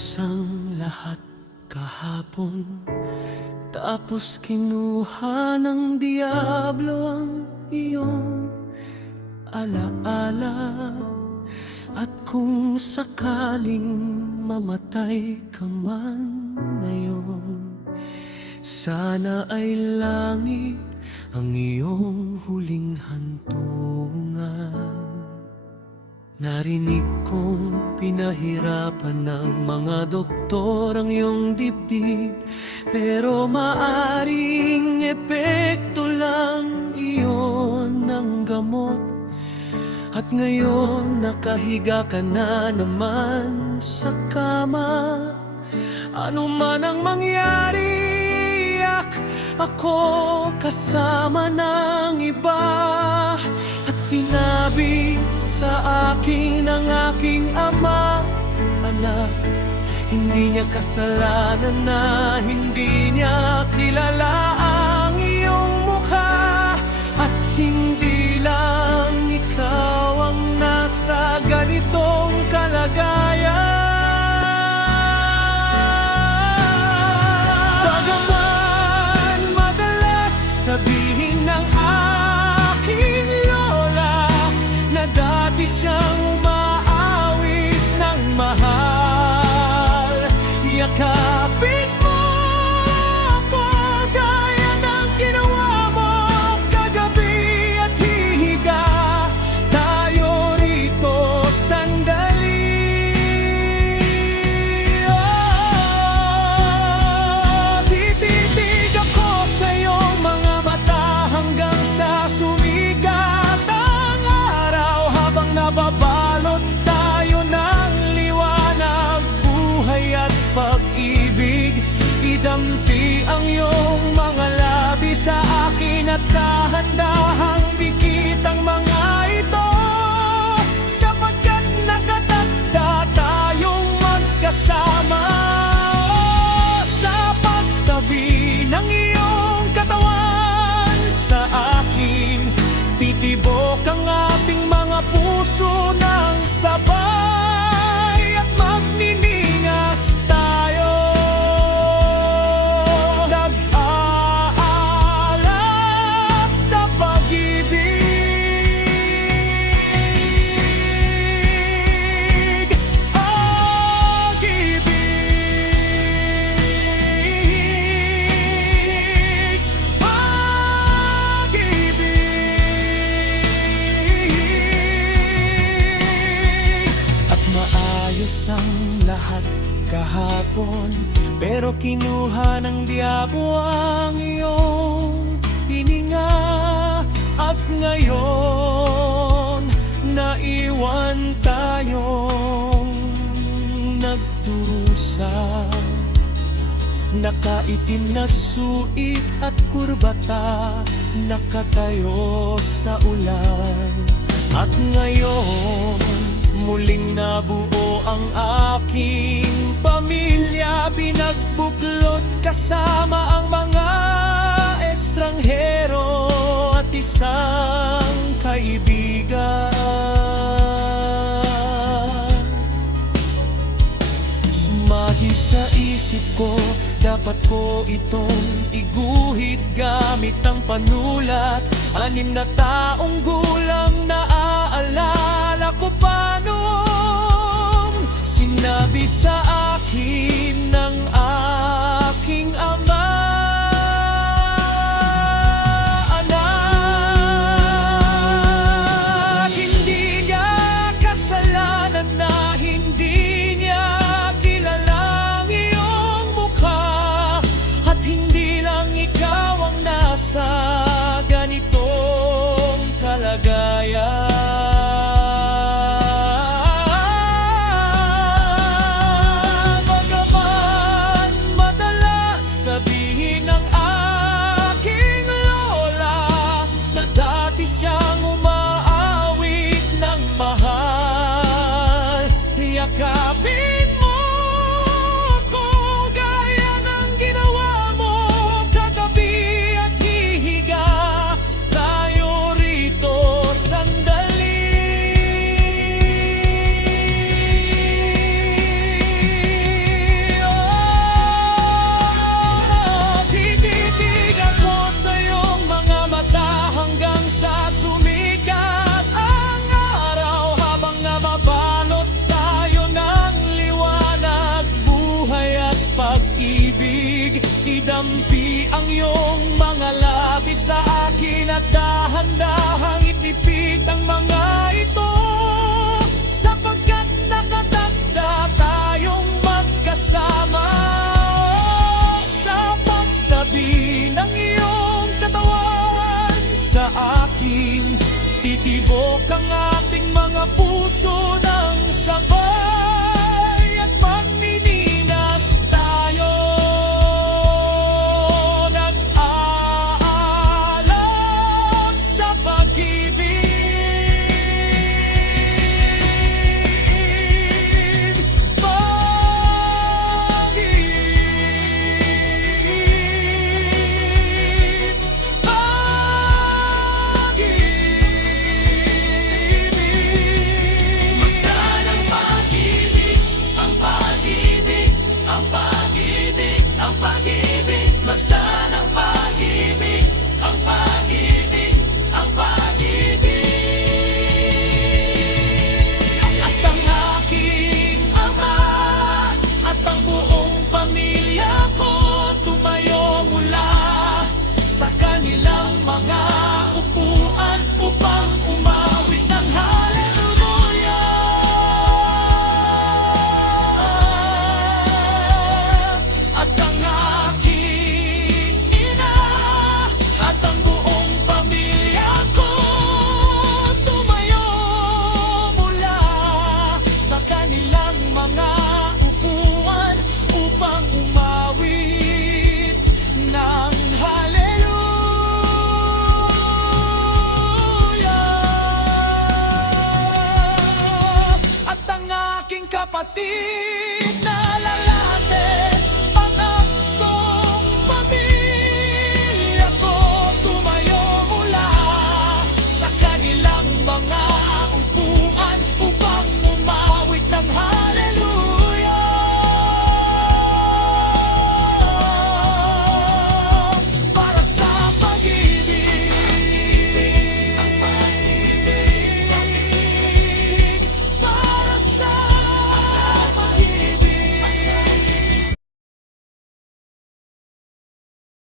Maayos ang lahat kahapon, tapos kinuha ng diablo ang iyong alaala. At kung sakaling mamatay ka man ngayon, sana ay langit ang iyong huling hantungan. Narinig kong pinahirapan ng mga doktor ang iyong dibdib, pero maaring epekto lang iyon ng gamot. At ngayon nakahiga ka na naman sa kama. Ano man ang mangyari, ako kasama ng iba. At sinabi sa akin ng aking ama, anak, hindi niya kasalanan na hindi niya kilala ang iyong mukha. At hindi lang ikaw ang nasa ganitong kalagayan. Bagaman madalas sabihin ng aking lola na dati siyang umaawit ng mahal, yakapin mo ako gaya ng ginawa mo kagabi at hihiga tayo rito sandali. Tititig ako sa iyong mga mata hanggang sa sumikat ang araw, habang nababalot tayo ng liwanag, buhay at pag-ibig. Idampi ang iyong mga labi sa akin at dahan-dahang pikit ang mga ito, sapagkat nakatakda tayong magkasama. Sa pagtabi ng iyong katawan sa akin, titibok ang ating mga puso ng sabay at magniningas tayo. Nag-aalap sa pag-ibig, pag-ibig, pag-ibig. At maayos ang lahat kahapon, pero kinuha ng diabo ang iyong hininga. At ngayon naiwan tayong nagdurusa, nakaitim na suit at kurbata, nakatayo sa ulan. At ngayon muling nabuo ang aking pamilya, binagbuklod kasama ang mga estranghero at isang kaibigan. Sumagi sa isip ko, dapat ko itong iguhit gamit ang panulat. 6 na taong gulang, naaalala ko pa noong sinabi sa akin ng aking ama, anak, hindi niya kasalanan na hindi niya kilala ang iyong mukha. At hindi lang ikaw ang nasa ganitong kalagayan. Dampi-dampi ang iyong mga labi sa akin at dahan-dahang itipid ang mga ito.